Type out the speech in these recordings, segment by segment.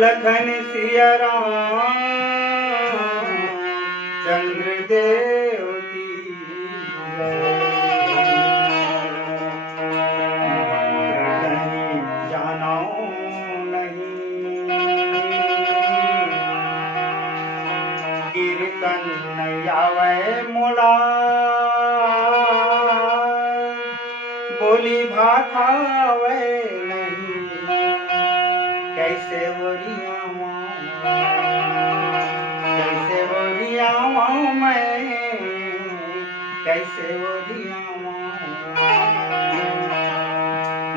लखन सिया राम चंद्र देव की नहीं जाना नहीं कीर्तन आवे मोला बोली भाखावे नहीं कैसे बोलियाँ मैं कैसे बोलियाँ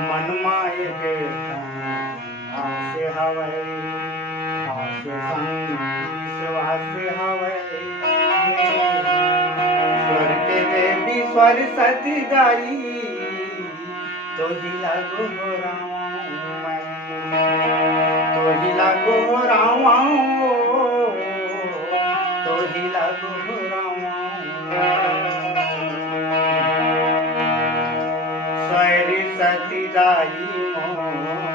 मन माए आसे हवे आसे संग विश्वास हवे स्वर के देवी स्वर सती गाई तो ही लागो राम तो ही लागो राम तो ही लागो राम स्वर सती गाई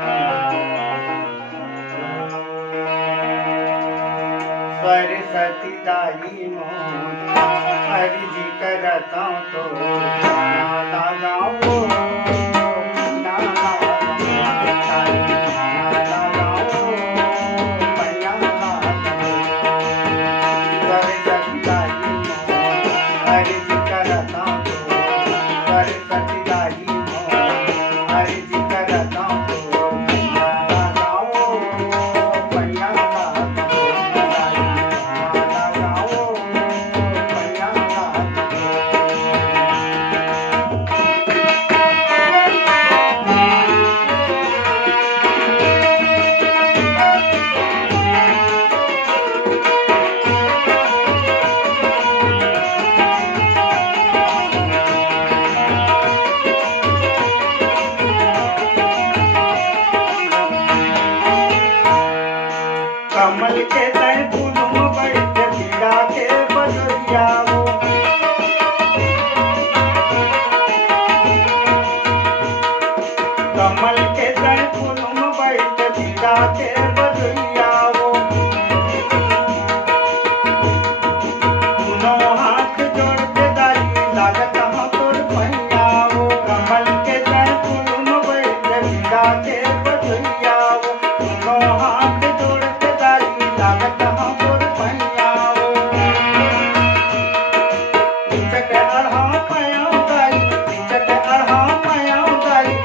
स्वर सती दाई हरि जी करता तो नाला गाओ कमल के तय फूलों बैठ पीड़ा के बदरिया वो कमल के तय फूलों बैठ पीड़ा के बदरिया वो दोनों हाथ जोड़ के दाई लागत हम तोर पैया वो कमल के तय फूलों बैठ पीड़ा के बदरिया वो दोनों हाथ जोड़ लागत हम तोर पैया वो निचट अढ़ा पाया गाई निचट अढ़ा पाया गाई